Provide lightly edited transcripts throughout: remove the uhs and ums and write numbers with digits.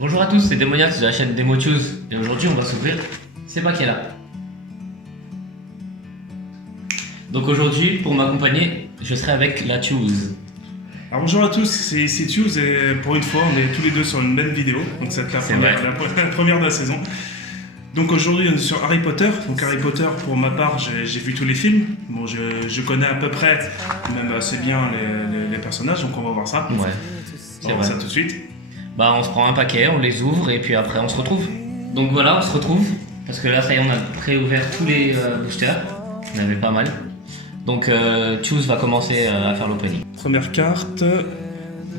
Bonjour à tous, c'est Démoniax de la chaîne DemoChoose et aujourd'hui on va s'ouvrir C'est pas qui est là. Donc aujourd'hui, pour m'accompagner, je serai avec la Choose. Alors bonjour à tous, c'est Choose et pour une fois on est tous les deux sur une même vidéo, donc c'est la première de la saison. Donc aujourd'hui on est sur Harry Potter. Donc Harry Potter, pour ma part, j'ai vu tous les films. Bon, je connais à peu près, même assez bien les personnages, donc on va voir ça. Ouais, on va voir ça tout de suite. Bah on se prend un paquet, on les ouvre et puis après on se retrouve. Donc voilà, on se retrouve, parce que là ça y est, on a pré-ouvert tous les boosters, il y en avait pas mal. Donc Choose va commencer à faire l'opening. Première carte,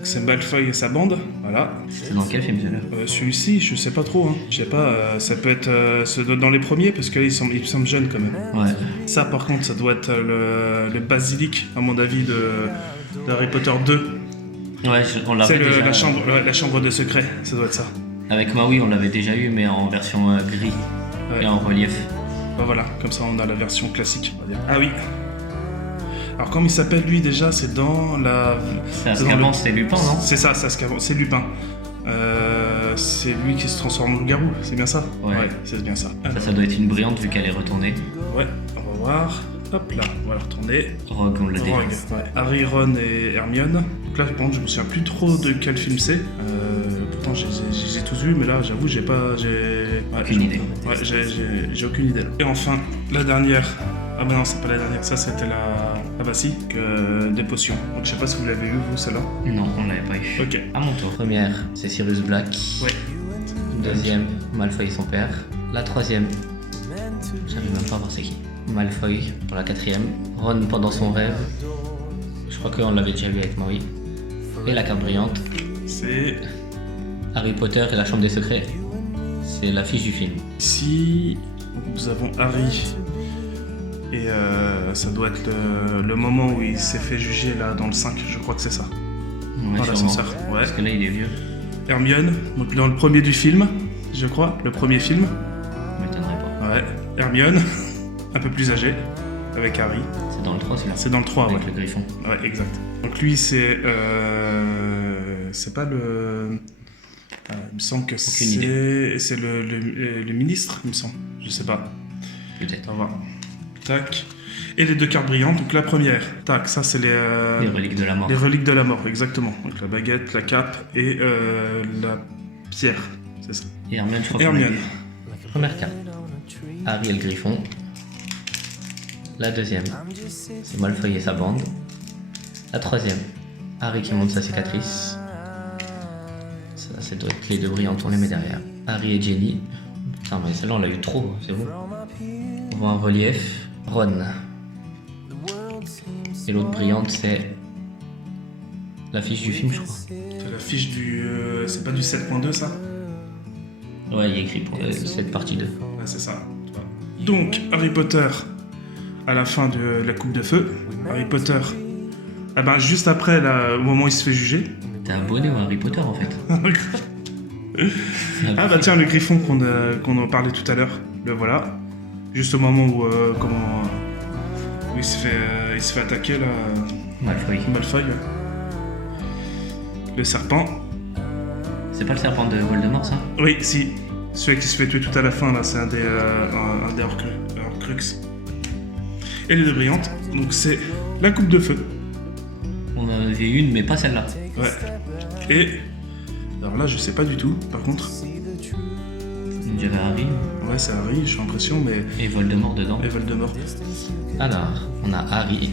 c'est Malfoy et sa bande, voilà. C'est dans quel film celui-là? Celui-ci, je sais pas trop, hein. Je sais pas, ça peut être dans les premiers, parce que là il semble jeune quand même. Ouais. Ça par contre, ça doit être le basilic, à mon avis, de Harry Potter 2. Ouais, on l'avait C'est déjà. la chambre de secret, ça doit être ça. Avec Maui, on l'avait déjà eu, mais en version gris et en relief. Bah voilà, comme ça on a la version classique. Ah oui. Alors comment il s'appelle lui déjà? C'est dans la... Azkaban, c'est Lupin, non? C'est ça, c'est Azkaban, c'est Lupin. C'est lui qui se transforme en loup-garou, c'est bien ça? Ouais, c'est bien ça. Ça doit être une brillante vu qu'elle est retournée. Ouais, on va voir. Hop là, on va la retourner. Rogue, on l'a déjà. Ouais. Harry, Ron et Hermione. Donc là, par contre, je me souviens plus trop de quel film c'est. Pourtant, j'ai tous vus, mais là, j'avoue, j'ai aucune idée. Ouais, j'ai aucune idée. Et enfin, la dernière. Ah bah non, c'est pas la dernière. Ça, c'était la Bassi, des potions. Donc je sais pas si vous l'avez vu, vous, celle-là. Non, on l'avait pas eu. Ok. À mon tour. Première, c'est Sirius Black. Ouais. Deuxième, Malfoy et son père. La troisième, j'arrive même pas à voir c'est qui. Malfoy pour la quatrième. Ron pendant son rêve. Je crois qu'on l'avait déjà vu avec Maui. Et la carte brillante, C'est... Harry Potter et la chambre des secrets. C'est l'affiche du film. Ici, nous avons Harry. Et ça doit être le moment où il s'est fait juger là dans le 5, je crois que c'est ça. Ouais, Dans l'ascenseur. Ouais. Parce que là il est vieux. Hermione, donc dans le premier du film, je crois, le premier film. Ça m'étonnerait pas. Ouais. Hermione, un peu plus âgée, avec Harry. C'est dans le 3 celui-là. C'est dans le 3, Avec ouais. le griffon. Ouais, exact. Donc lui, c'est pas le... il me semble que c'est le ministre, il me semble. Je sais pas. Peut-être. On va voir. Tac. Et les deux cartes brillantes. Donc la première, tac, ça c'est Les reliques de la mort. les reliques de la mort, exactement. Donc la baguette, la cape et la pierre, c'est ça. Et Hermione, je crois. Hermione. Première carte. Harry et le griffon. La deuxième, c'est Malfoy et sa bande. La troisième, Harry qui monte sa cicatrice. Ça doit être les deux brillantes, on les met derrière. Harry et Jenny. Putain, mais celle-là on l'a eu trop, c'est bon. On voit un relief. Ron. Et l'autre brillante, c'est l'affiche du film, je crois. C'est la fiche du... c'est pas du 7.2 ça? Ouais, il y a écrit pour cette partie 2. Ouais, c'est ça. Donc, Harry Potter, à la fin de la coupe de feu. Harry Potter, ah ben, juste après, là, au moment où il se fait juger. T'es abonné à Harry Potter en fait. Ah bah tiens, le griffon qu'on en parlait tout à l'heure, le voilà. Juste au moment où, où il se fait attaquer, là, Malfoy. Malfoy. Le serpent. C'est pas le serpent de Voldemort ça? Oui, si. Celui qui se fait tuer tout à la fin, là, c'est un des Horcrux. Et les deux brillantes, donc c'est la coupe de feu. On en avait une, mais pas celle-là. Ouais. Et... alors là, je sais pas du tout, par contre. On dirait Harry. Ouais, c'est Harry, j'ai l'impression, mais... Et Voldemort dedans. Et Voldemort. Alors, on a Harry.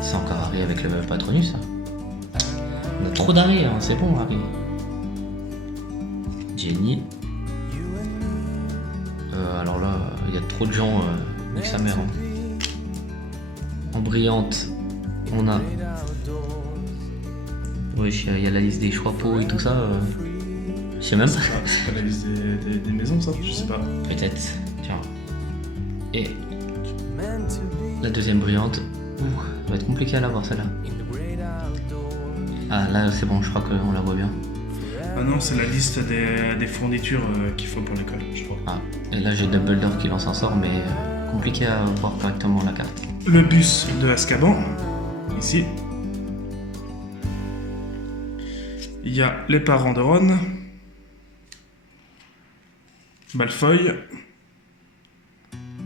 C'est encore Harry avec le Patronus, ça. On a trop d'Harry, hein. C'est bon, Harry. Jenny. Alors là, il y a trop de gens, avec sa mère. Hein. En brillante, on a... Oui, il y a la liste des choix pour et tout ça. Je sais même pas. C'est pas la liste des maisons, ça? Je sais pas. Peut-être. Tiens. Et la deuxième brillante. Ouh, ça va être compliqué à la voir celle-là. Ah là c'est bon, je crois qu'on la voit bien. Ah non, c'est la liste des fournitures qu'il faut pour l'école, je crois. Ah, et là j'ai Dumbledore qui lance un sort, mais compliqué à voir correctement la carte. Le bus de Azkaban, ici. Il y a les parents de Ron. Malfoy.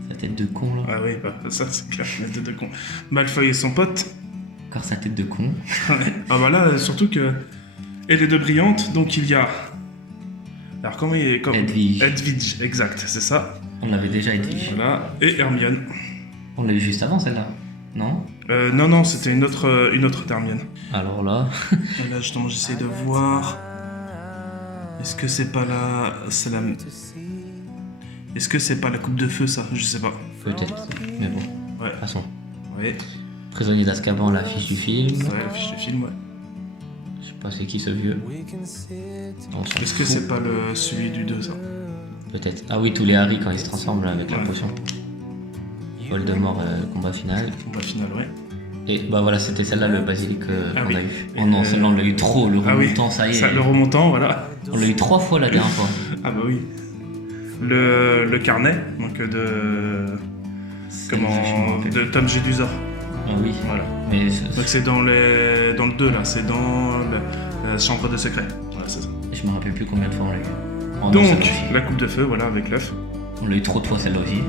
Sa tête de con, là. Ah oui, bah, ça c'est clair, la tête de con. Malfoy et son pote. Encore sa tête de con. Ah bah là, surtout que... Et les deux brillantes, donc il y a... Alors comment il est... Hedwig. Hedwig, exact, c'est ça. On l'avait déjà Hedwig. Voilà, et Hermione. On l'a eu juste avant, celle-là. Non? Non, c'était une autre Hermione. Alors là... Et là, justement, j'essaie de voir... Est-ce que c'est pas la... C'est la... Est-ce que c'est pas la coupe de feu, ça? Je sais pas. Peut-être, mais bon. Ouais. Passons. Ouais. Prisonnier d'Azkaban, l'affiche du film. Ouais, l'affiche du film, ouais. Je sais pas c'est qui ce vieux. On s'en Est-ce que fout. c'est pas celui du 2, ça? Peut-être. Ah oui, tous les Harry quand ils se transforment là, avec la Ouais. potion. Voldemort, combat final. Combat final, ouais. Et bah voilà, c'était celle-là le basilic Ah qu'on oui. a eu. Oh non, celle-là on l'a eu trop, le Ah oui, remontant, ça y est. ça, le remontant, voilà. On l'a eu 3 fois la dernière fois. Ah bah oui. Le carnet, donc de... Comment... De Tom Jedusor. Ah oui. Voilà. Mais Donc c'est dans le 2, là. C'est dans la chambre de secret. Voilà, c'est ça. je me rappelle plus combien de fois on l'a eu. Oh non, Donc, celle-là aussi. la coupe de feu, voilà, avec l'œuf. On l'a eu trop de fois celle-là aussi.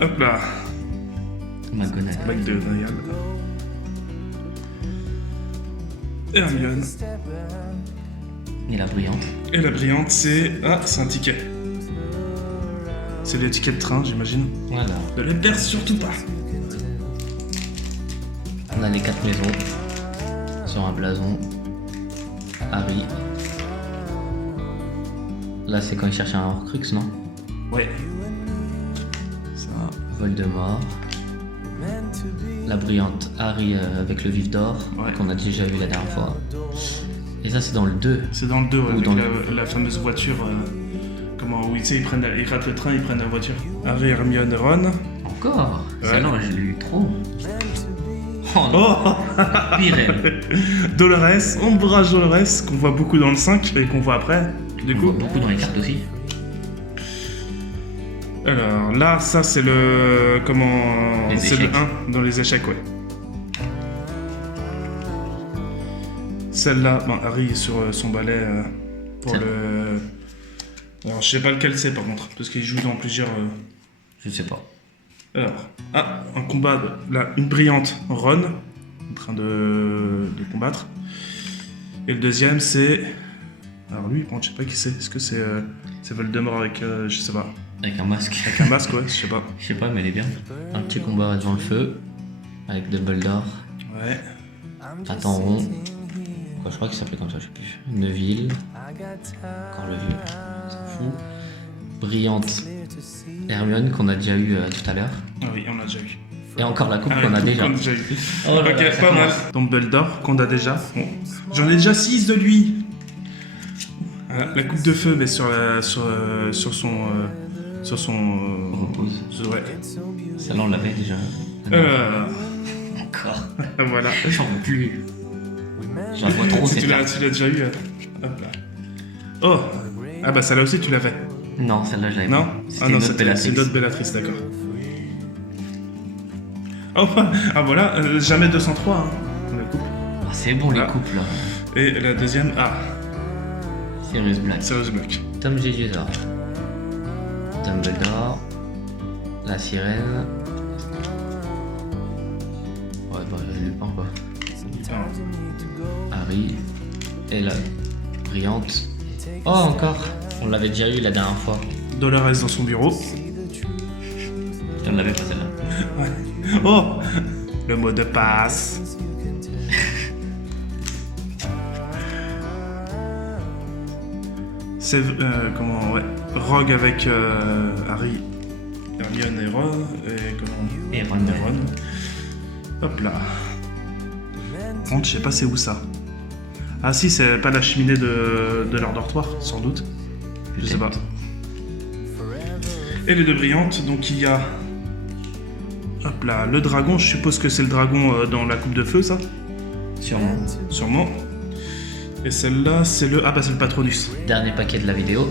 Hop là. McGonagall. McGonagall. Hermione. Et la brillante. Et la brillante, c'est... Ah, c'est un ticket. C'est le ticket de train, j'imagine. Voilà. Ne les perds surtout pas. On a les 4 maisons. Sur un blason. Harry. Là c'est quand il cherche un Horcrux, non? Ouais. Ça... Voldemort. La brillante Harry avec le vif d'or, Ouais. qu'on a déjà vu la dernière fois. Et ça c'est dans le 2. C'est dans le 2, ouais, Ou avec dans la fameuse voiture. Comment, oui, tu sais, ils ratent le train, ils prennent la voiture. Harry, Hermione, Ron. Encore? Ouais. Celle-là je l'ai eu trop. Oh non, Oh pire elle. Dolores, Ombrage Dolores, qu'on voit beaucoup dans le 5 et qu'on voit après, du On coup. voit beaucoup dans les cartes aussi. Alors là, ça c'est le... Comment... Les C'est le échecs. 1 dans les échecs, ouais. Celle-là, ben, Harry est sur son balai pour Celle- le... Alors je sais pas lequel c'est par contre, parce qu'il joue dans plusieurs... Je sais pas. Alors, un combat, là, une brillante Ron, en train de combattre. Et le deuxième c'est... Alors lui, bon, je sais pas qui c'est, est-ce que c'est Voldemort avec... je sais pas, Avec un masque. avec un masque, ouais, je sais pas. Je sais pas mais elle est bien. Un petit combat devant le feu. Avec Dumbledore. Ouais. Un temps rond. Quoi, je crois qu'il s'appelait comme ça, je sais plus. Neville. Encore le vieux. On s'en fout. Brillante Hermione qu'on a déjà eu tout à l'heure. Ah oui, on l'a déjà eu. Et encore la coupe Ah, qu'on a tout déjà. qu'on a déjà eu. Oh là Ok, là, ça pas mal. commence. Dumbledore, qu'on a déjà. Bon. J'en ai déjà 6 de lui. Voilà, la coupe de feu, mais sur son... Repose. Ouais. Celle-là on l'avait déjà. Encore. Voilà. J'en veux plus. J'en vois trop Si cette tu l'as carte. déjà eu. Hop là. Oh. Ah bah celle-là aussi tu l'avais. Non, celle-là je l'avais Non? pas. Ah C'était non, une autre Bellatrix. c'est d'autres Bellatrix, d'accord. Oh, ah voilà, jamais 203, hein, la coupe. Ah, c'est bon les Voilà. couples là. Et la deuxième, Sirius Black. Sirius Black. Tom Jedusor. Dumbledore. La sirène. Ouais, bah, Lupin quoi. Harry. Et la brillante. Oh, encore. On l'avait déjà eu la dernière fois. Dolores dans son bureau. On l'avait pas celle-là. Ouais. Oh, le mot de passe. C'est comment, ouais, Rogue avec Harry, Hermione et Ron et comment Et Ron. et Ron. Hop là. Par contre, je sais pas c'est où ça. Ah si, c'est pas la cheminée de leur dortoir, sans doute. Je sais pas. Et les deux brillantes, donc il y a... Hop là, le dragon, je suppose que c'est le dragon dans la coupe de feu, ça. Sûrement. Sûrement. Et celle-là, c'est le... Ah bah c'est le Patronus. Dernier paquet de la vidéo.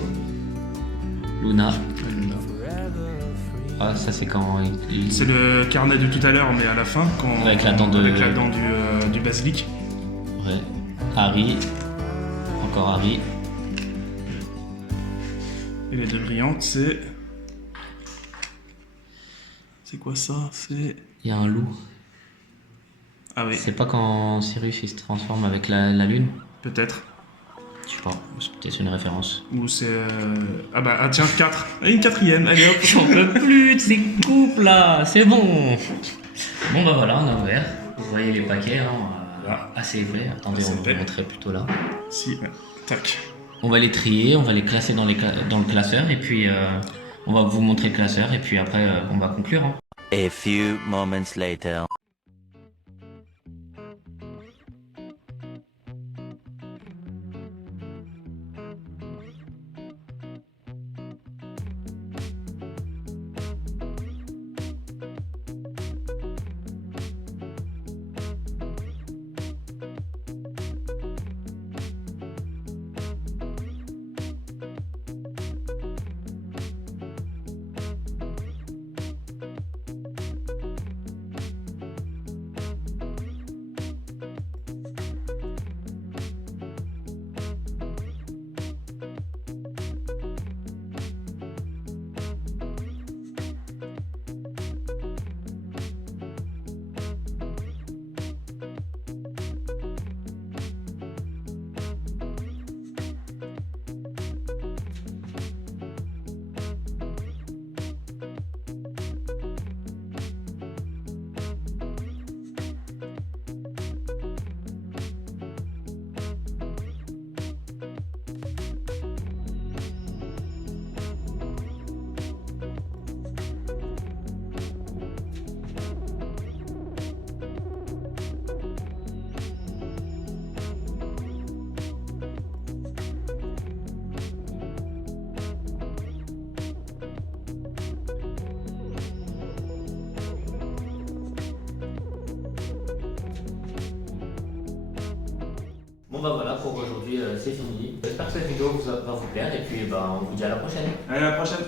Luna. Ah, ça c'est quand il... C'est le carnet de tout à l'heure, mais à la fin, quand... Avec la dent de- Avec la dent du basilic. Ouais. Harry. Encore Harry. Et les deux brillantes, c'est... C'est quoi ça? C'est... Il y a un loup. Ah oui, C'est pas quand Cyrus il se transforme avec la lune? peut-être. Je sais pas, c'est peut-être une référence. Ou c'est... Ah bah, ah tiens, 4. Et une quatrième, allez hop. J'en peux plus de ces coupes là, c'est bon. Bon bah voilà, on a ouvert. Vous voyez les paquets, hein, assez épais. Attendez, Assez on va épais. vous montrer plutôt là. Si, ouais. Tac. On va les trier, on va les classer dans le classeur et puis on va vous montrer le classeur et puis après on va conclure. Hein. A few moments later. Bon bah voilà, pour aujourd'hui c'est fini. J'espère que cette vidéo va vous plaire et puis on vous dit à la prochaine. Allez, à la prochaine.